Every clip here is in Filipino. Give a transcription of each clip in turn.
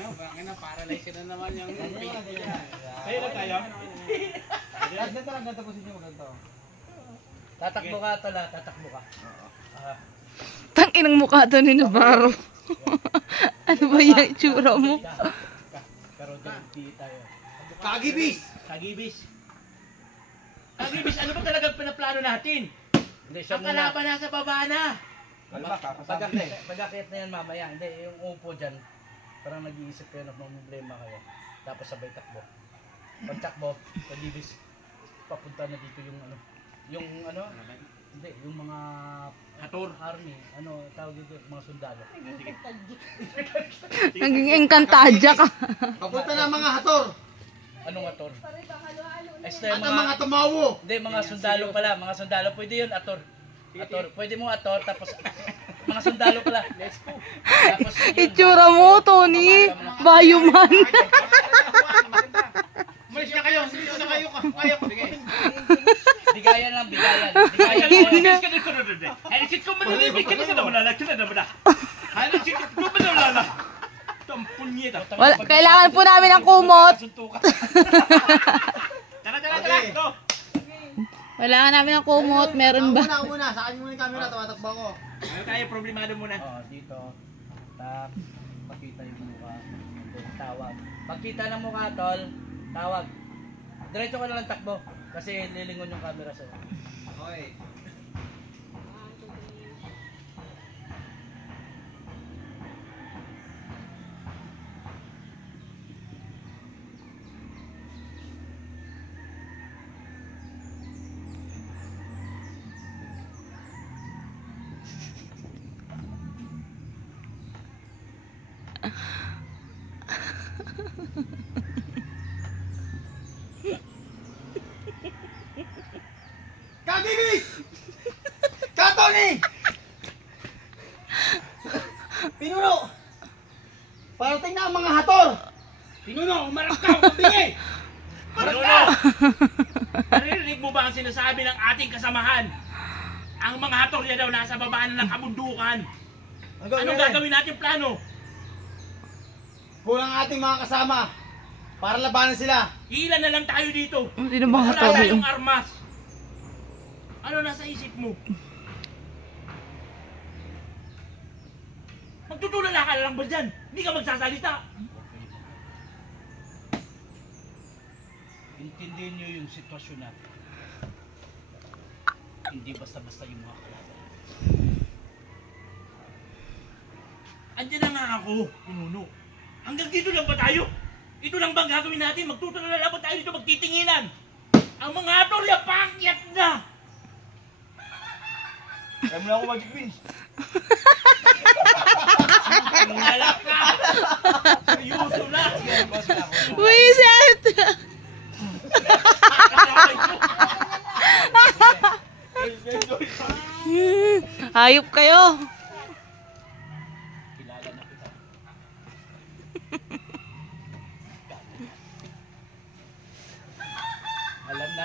ano, bakit na paralyze na naman yung Kaya na tayo? Ganito po sinyo ganito. Tatakbo ka, Tol, tatakbo ka. Tang inang mukha to ni Navarro. Ano ba yung itsura mo? Pero di tayo. Kagibis! Kagibis, ano ba talaga pinaplano natin? Hindi, siya Ang kalaban nasa baba na! Pag-akit na yan mamaya, hindi, yung upo dyan, parang nag-iisip kayo na problema kayo. Tapos sabay takbo. Pag takbo, kagibis, papunta na dito yung hindi, yung mga Hator. army, tawag dito, mga sundalo. Naging engkantadya ka. Papunta na mga hator! Anong ator? At ang mga tumawo! Hindi, mga sundalo pala, mga sundalo. Pwede yun, ator. Ator, pwede mo ator, tapos mga sundalo pala. Let's go. Tapos Itsura mo, Tony. Bayuman. Umalis na kayo! Umalis na kayo! Kaya ko! Sige! bigayan lang, bigayan. Ayun na. Halisit ko manilibig ka na wala na. Halisit ko manilala. Tampunyeta. Kailangan po namin ng kumot. Tara. Ito. Kailangan namin ng kumot. Meron ba? Ako muna! Saan mo yung camera? Tawatakbo ako! Ano tayo, problemado muna. Dito. Tap. Pakita yung mukha. Tawag. Pagkita ng mukha, Tol, tawag. Diretso ka na lang takbo. Kasi lilingon yung camera sa'yo. Okay. Kagibis! Katoni! Pinuno! Parating na ang mga hator! Pinuno, umarap ka! Mabingi! Pinuno! Naririnig mo ba ang sinasabi ng ating kasamahan? Ang mga hatorya daw nasa baba na ng kabundukan. Anong gagawin natin plano? Kulang ang ating mga kasama para labanan sila. Ilan na lang tayo dito. Hindi na mga Wala tayong armas. Ano nasa isip mo? Magtutulala ka lang ba dyan? Hindi ka magsasalita. Intindihin niyo yung sitwasyon natin. Hindi basta-basta yung mga kalaban. Andiyan na nga ako, pinuno. Hanggang dito lang ba tayo? Ito lang bang gagawin natin? Magtutulala ba tayo dito magtitinginan? Ang mga atorya paakyat na! Kaya mo na ako Magic Beans. Tingala ka! Seryoso na! Wiset! Hayop kayo. Kilala na kita.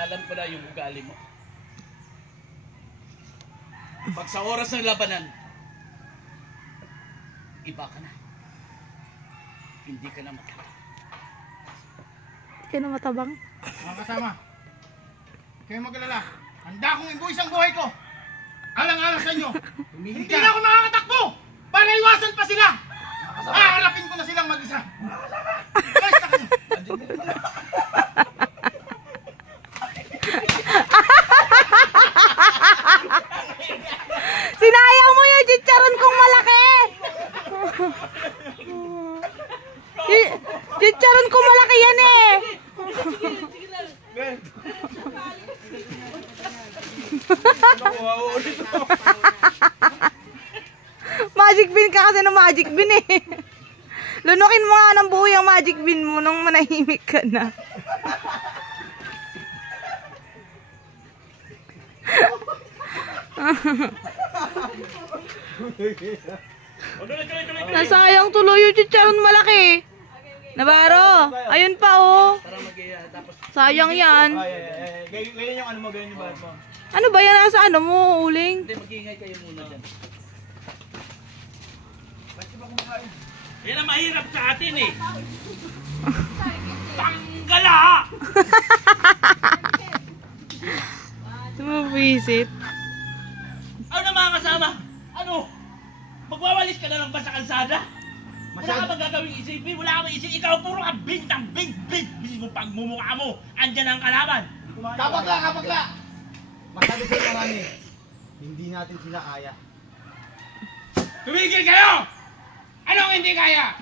Alam ko na yung ugali mo. Pag sa oras ng labanan, iba ka na. Hindi ka na matabang. Kaya na matabang. Mga kasama, kayo mag-alala. Handa akong ibuwis ang buhay ko. Alang-alang sa inyo. Hindi na ako nakakatakbo para iwasan pa sila. Haharapin ko na silang mag-isa. Alis na kayo. Sinayang mo yung chicharon kong malaki. Chicharon ko malaki yan eh. Magic bean ka kasi ng magic bean eh. Lunukin mo nga ng buo yung magic bean mo nung manahimik ka na. Nasayang tuloy yung chicharon malaki. Navarro, ayun pa oh. Sayang yan. Ganyan yung ano mo, ganyan yung bayad mo. Ano ba yan? Nasa ano mo, uling? Hindi, mag-iingay kayo muna dyan. Yan ang mahirap sa atin eh. Tanggala! Tumabisit. Ano na mga kasama? Ano? Magwawalis ka na lang ba sa kalsada? Wala ka bang gagawing isipin? Wala ka bang isipin? Ikaw puro ka bintang big mo pagmumukha mo. Andyan ang kalaban. Kapagla! Masyado sila marami. Hindi natin sila kaya. Tumigil kayo! Anong hindi kaya?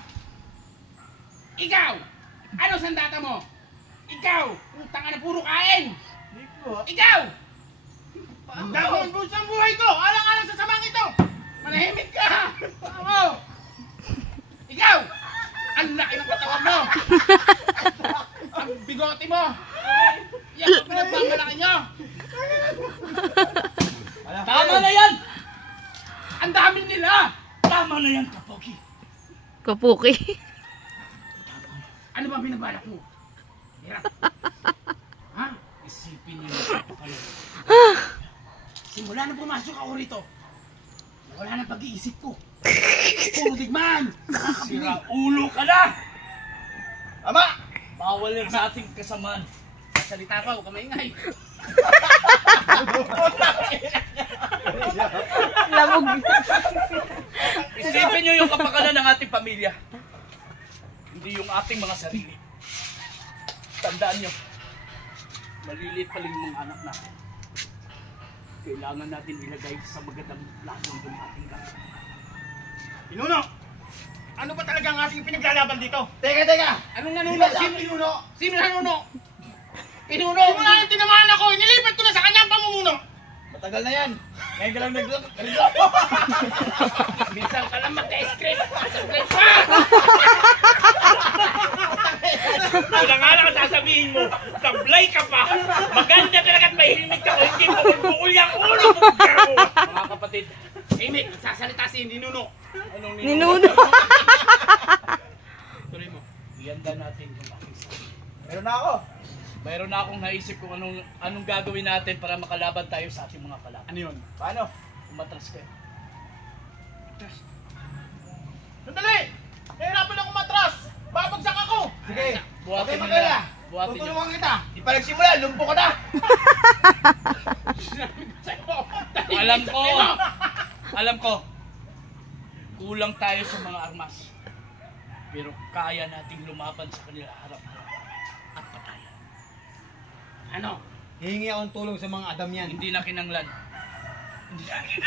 Ikaw! Ano sandata mo? Ikaw! Tanga na puro kain! Ikaw! Handa ko ang busa ang buhay ko! Alang-alang sa samang ito! Manahimik ka! Oo! Ikaw! Ang laki ng katawan mo! Ang bigote mo! Yan ang pinagmamalaki nyo! Tama na yan! Ang dami nila! Tama na yan, Kapogi. Kapuki. Ano ba binabalak mo? Hirap. Ha? Isipin niyo yung Simula na pumasok ako rito, wala na pag-iisip ko. Puro digmaan! sira ulo ka na! Ama! Bawal yan sa ating kasamaan. Salita ka, huwag ka maingay. Lamog. Isipin niyo yung kapakanan ng ating pamilya. Hindi yung ating mga sarili. Tandaan niyo, maliliit pa lang yung mga anak natin. Kailangan natin ilagay sa magandang plano yung ating gagawin. Pinuno! Ano ba talaga ang ating pinaglalaban dito? Teka! Anong nanuno? Pinuno? Sino nanuno? Pinuno! Simula nang tinamaan ako, inilipat ko na sa kanya ang pamumuno! Matagal na yan. Ngayon ka lang nag-lock. Minsan ka lang magka-script. Script pa! Wala nga lang sasabihin mo, sablay ka pa. Maganda talaga at mahimik ka o hindi mo bukol yung ulo mo. Mga kapatid, Imik, nagsasalita si Ninuno. anong Ninuno. Tuloy mo. Ianda natin yung aking sarili. Meron na ako. Mayroon na akong naisip kung anong gagawin natin para makalaban tayo sa ating mga kalaban. Ano yun? Paano? Umatras kayo. Sandali! Nahirapan ako matras! Babagsak ako! Sige. Buhatin Okay, nyo magkala. na. Buhatin nyo. Tutulungan kita! Di pa nagsimula, lumpo ka na. Alam ko, kulang tayo sa mga armas. Pero kaya nating lumaban sa kanila harap-harap at patayan. Ano? Hihingi akong tulong sa mga adam yan. Hindi na kinanglan.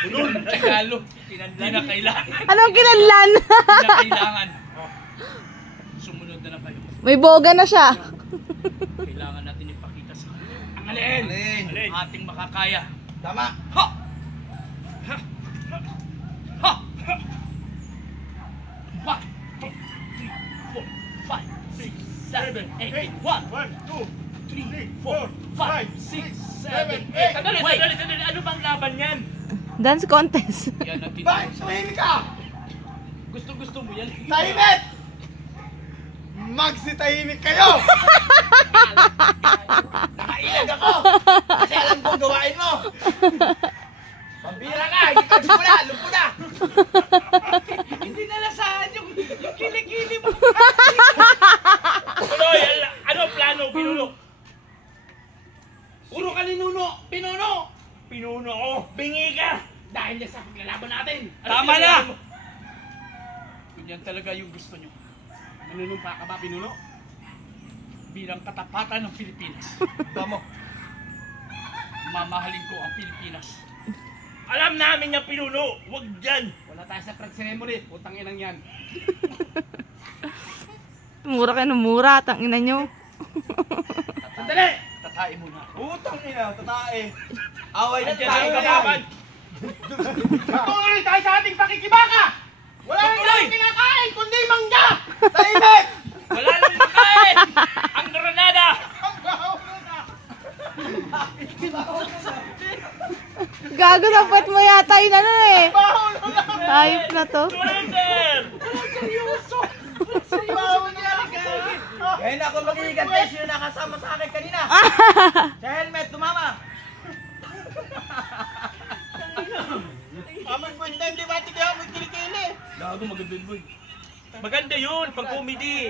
Bunol, Tagalog. Hindi na kailangan. Anong kinanlan? Hindi na kailangan. Sumunod na lang kayo. May boga na siya. Kailangan natin ipakita sa kanila Ang alin? Alin? ating makakaya. Tama. Ha! Ha! Ha! Ha! 1, 2, 3, 4, 5, 6, 7, 8, 1, 3, 4, 5, 6, 7, 8. Sandali. Ano bang laban yan? Dance contest. Yan ang Bakit tumahimik ka? Gusto mo yan? Tahimik! Magsitahimik kayo! Nakailag ako. Kasi alam ko gawain mo. Pambira ka. Hindi ka simula. Lumpo na. Hindi nalasahan yung kilikili mo. Tuloy, ano plano, Pinuno? Puro ka Ninuno! Pinuno ko! Bingi ka! Dahil yan sa paglalaban natin! Tama na! Ganyan talaga yung gusto nyo. Nanunumpa ka ba, Pinuno? Bilang katapatan ng Pilipinas. Tama. Mamahalin ko ang Pilipinas. Alam namin yung Pinuno! Huwag dyan! Wala tayo sa flag ceremony. Utang inang yan. Mura kayo ng mura. Tangina nyo. Sandali! Tatae muna. Utang ina. Tatae. Away na Andiyan tayo. ang kalaban! Patuloy tayo sa ating pakikibaka! Wala na Patuloy! tayong kinakain kundi mangga! Tahimik! Wala nang makain! Ang granada! Gago na puwet mo yata yun ano eh. Ayop na to. Surrender! Ngayon ako mag-iigan tayo. Sino nakasama sa akin kanina? Sa helmet, tumama. Aman po, hindi ba tigyan mo kilikili? Gago, magandun boy. Maganda yun pag comedy.